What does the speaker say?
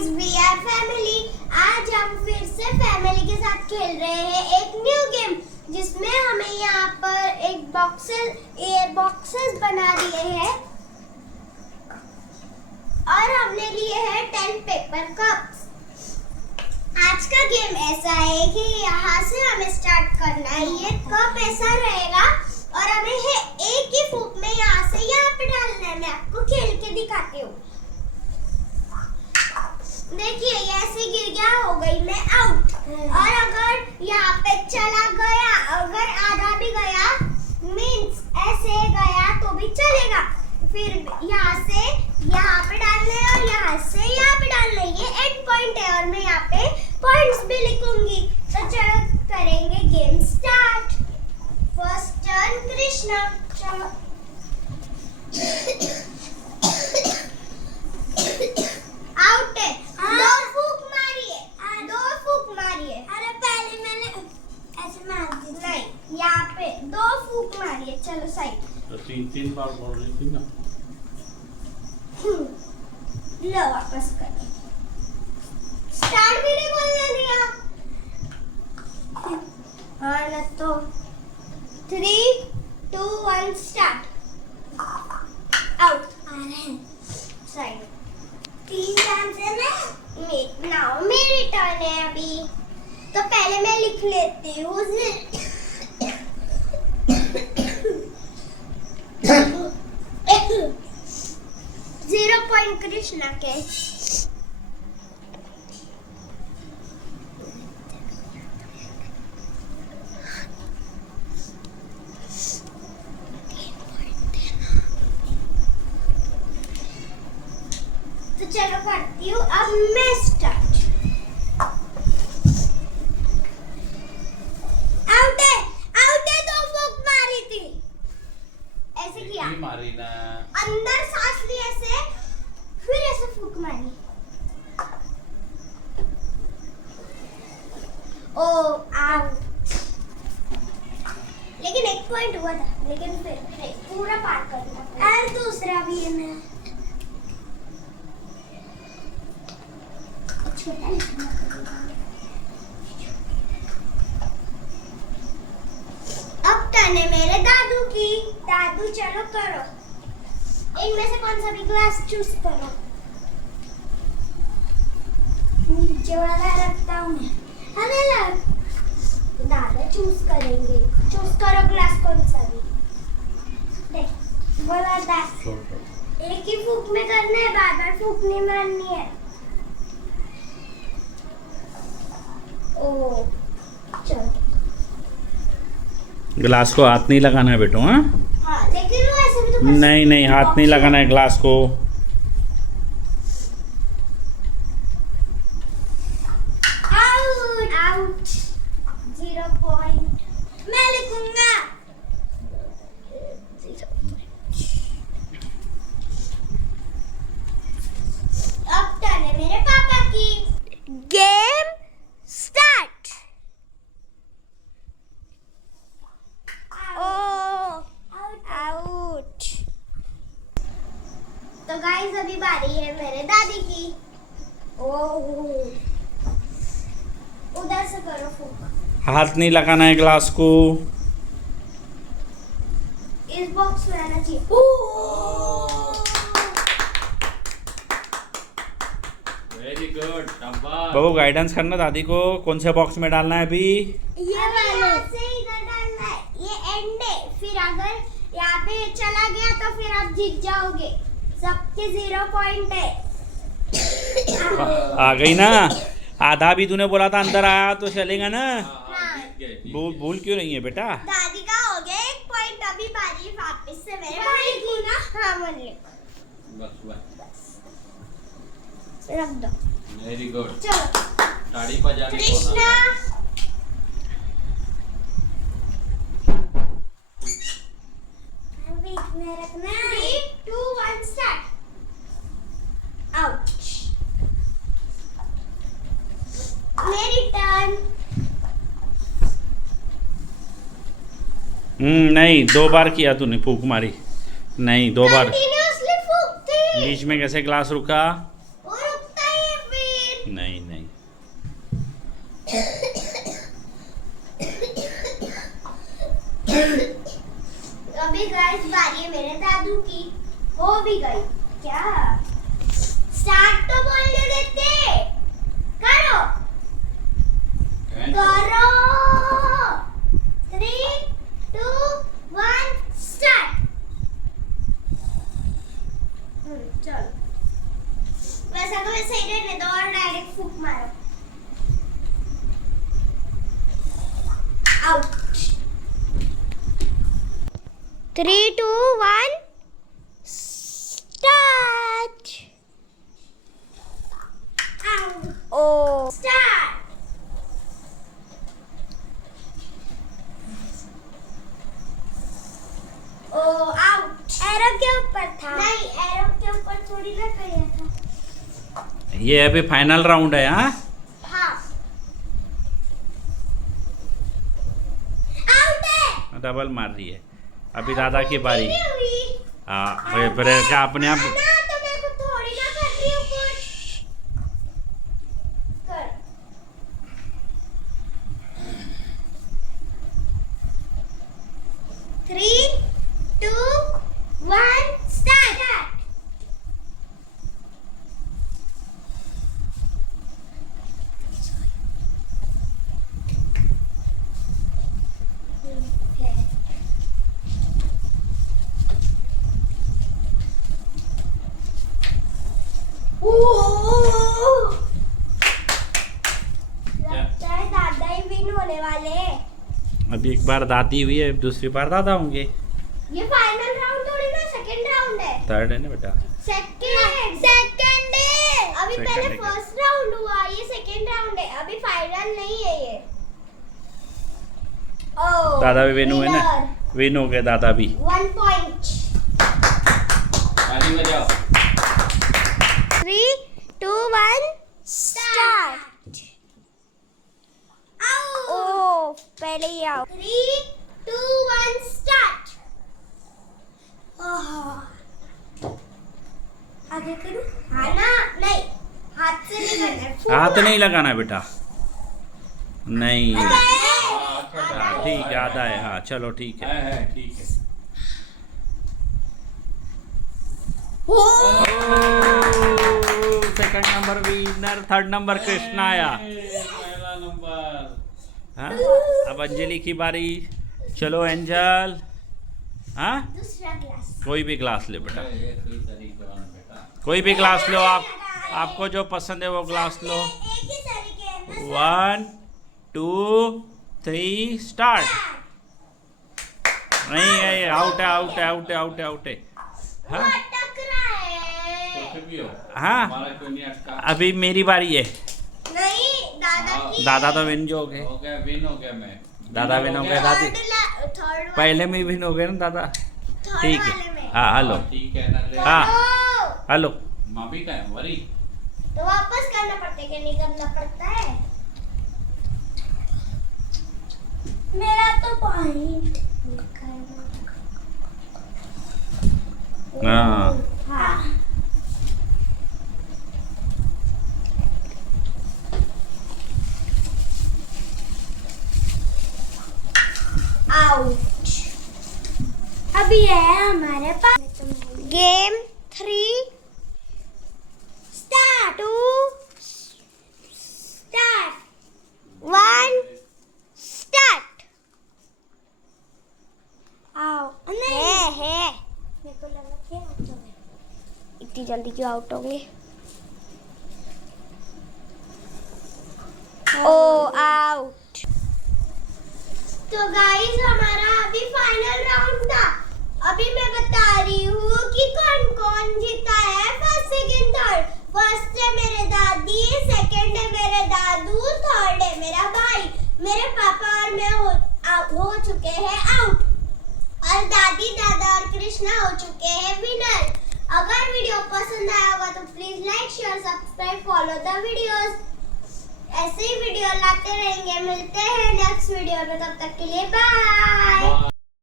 Guys, we are family. आज हम फिर से फैमिली के साथ खेल रहे हैं एक न्यू गेम, जिसमें हमें यहाँ पर एक बॉक्सेस बना दिए हैं और हमने लिए हैं 10 पेपर कप्स। आज का गेम ऐसा है कि यहाँ से हमें स्टार्ट करना है। ये कप ऐसा रहेगा और हमें एक ही फूंक में यहाँ से यहाँ पे डालना है। मैं आपको खेल के दिखाती हूँ। देखिए, ये ऐसे गिर गया, हो गई मैं आउट। और अगर यहाँ पे चला गया, अगर आधा भी गया, मींस ऐसे गया तो भी चलेगा। फिर यहाँ से यहाँ पे डालना है और यहाँ से यहाँ पे डालना है। ये एंड पॉइंट है और मैं यहाँ पे पॉइंट्स भी लिखूंगी। तो चलो करेंगे game start. First turn Krishna. चलो आउट है। दो फूंक मारिए। अरे पहले मैंने ऐसे मार दी। नहीं, यहाँ पे 2 फूंक मारिए। चलो साइड। तो 3 बार बोल रही थी ना। लो वापस करो। स्टार्ट भी नहीं बोलने दिया। हाँ ना, तो 3, 2, 1 स्टार्ट। आउट। आ रहे हैं साइड। 3 चांस है ना। मेरी टर्न है अभी। तो पहले मैं लिख लेती हूँ। 0 पॉइंट कृष्णा के। तो चलो करती हूँ अब मैं स्टार्ट। आउट है। 2 फूंक मारी थी। ऐसे किया, मारी ना। अंदर सांस ली ऐसे, फिर ऐसे फूंक मारी। ओ आउट। लेकिन 1 पॉइंट हुआ था, लेकिन फिर पूरा पार करना। और दूसरा भी है। मैं छोटा लिखना पड़ेगा। अब टर्न है मेरे दादू की। दादू चलो करो। इनमें से कौन सा भी ग्लास चूज करो। नीचे वाला रखता हूँ मैं। हमें लग दादा चूज करेंगे। चूज करो ग्लास कौन सा भी। देख बोला दा। एक ही फूंक में करना है, बार-बार फूंक नहीं मारनी है। ओ चलो। ग्लास को हाथ नहीं लगाना है बेटो। हाँ, लेकिन वो ऐसे भी तो नहीं, हाथ नहीं लगाना है ग्लास को। Out 0 point. मैं लिखूंगा। अब टर्न है मेरे पापा की। Game start. आउट। तो गाइस, अभी बारी है मेरे दादी की। ओह, उधर से करो फूंक। हाथ नहीं लगाना है ग्लास को। इस बॉक्स में आना चाहिए। वेरी गुड, शाबाश। बाबू गाइडेंस करना दादी को, कौन से बॉक्स में डालना है अभी। ये वाले से इधर डालना है। ये एंड है। फिर अगर यहाँ पे चला गया तो फिर आप जीत जाओगे। सबके 0 पॉइंट है। आ गई ना। आधा भी तूने बोला था अंदर आया तो चलेगा ना। भूल क्यों नहीं है बेटा। दादी का हो गया 1 पॉइंट। अभी बारी वापस से मेरे भाई की ना। हाँ, मन लिखो। बस रख दो। Very good. चलो ताड़ी बजाने कृष्णा। बीच में रखना। 3, 2, 1 स्टार्ट। आउट। मेरी टर्न। नहीं, 2 बार किया तूने फूंक मारी। नहीं, 2 बार। कंटिन्यूअसली फूंकती। बीच में कैसे ग्लास रुका? वो रुकता ही है फिर। भी गई क्या? स्टार्ट तो बोलने देते। करो करो। 3, 2, 1 स्टार्ट। चलो वैसा तो वैसे ही रहने दो और डायरेक्ट फूक मारो। आउट। 3, 2, 1 स्टार्ट। ओ स्टार्ट। ओ आउट। एरो के ऊपर था। नहीं एरो के ऊपर थोड़ी ना किया था। ये अभी फाइनल राउंड है। हाँ हाँ आउट है। डबल मार रही है। अभी दादा की बारी। नहीं हुई। हाँ फिर क्या अपने आप ना तो मैं कुछ थोड़ी ना कर रही हूँ कुछ। कर। Three, 2, 1 start. लगता है दादा ही विन होने वाले हैं। अभी एक बार दादी हुई है, दूसरी बार दादा होंगे। ये फाइनल राउंड थोड़ी ना, सेकंड राउंड है। थर्ड है ना बेटा। सेकंड है। अभी Second पहले है क्या? फर्स्ट राउंड हुआ, ये सेकंड राउंड है। अभी फाइनल नहीं है ये। ओह दादा भी विन हुए ना। विन हो गए दादा भी। 1 पॉइंट। ताली बजाओ। 3, 2, 1 स्टार्ट। ओ पहले ही आओ। 3, 2, 1 स्टार्ट। आगे करूं? हाँ ना नहीं, हाथ से नहीं करना है। फूल हाथ मार। नहीं लगाना बेटा। नहीं अरे, हाँ, ठीक है आधा है। हाँ चलो ठीक है। है ठीक है। Second number winner, third number Krishna आया। पहला नंबर। हाँ अब अंजलि की बारी। चलो एंजल। हाँ दूसरा ग्लास। कोई भी ग्लास ले बेटा। ये कोई तरीका है बेटा। कोई भी ग्लास लो आप। आपको जो पसंद है वो ग्लास लो। एक ही तरीके है 1, 2, 3 स्टार्ट। नहीं है, आउट है आउट है आउट है आउट है आउट है। हाँ अटक रहा है। कुछ भी हो। हाँ। हमारा कोई नहीं अटका। अभी मेरी बारी है। नहीं दादा की। दादा तो विन जो हो गए। हो गया, विन हो गया मैं। दादा विन हो गए। दादी थर्ड पहले में विन हो गए ना दादा। थर्ड ठीक वाले है। में। हाँ हेलो। ठीक है ना ले। हाँ। तो हेलो। मामी का है वरी। वापस करना पड़ता है कि नहीं करना पड़ता है? मेरा तो पॉइंट। हाँ हाँ आउट। अभी है हमारे पास गेम 3 स्टार्ट। 2 स्टार्ट। 1 स्टार्ट। आओ नहीं है मेरे को लगा कि आउट हो गए। इतनी जल्दी क्यों आउट हो गए? ओ आउट। तो गाइस हमारा अभी फाइनल राउंड था। अभी मैं बता रही हूँ कि कौन कौन जीता है फर्स्ट सेकंड थर्ड। फर्स्ट है मेरे दादी, सेकंड है मेरे दादू, थर्ड है मेरा भाई। मेरे पापा और मैं हो चुके हैं आउट और दादी दादा और कृष्णा हो चुके हैं विनर। अगर वीडियो पसंद आया होगा तो please like share subscribe follow the videos. ऐसे ही वीडियो लाते रहेंगे। मिलते हैं नेक्स्ट वीडियो में, तब तक के लिए बाय।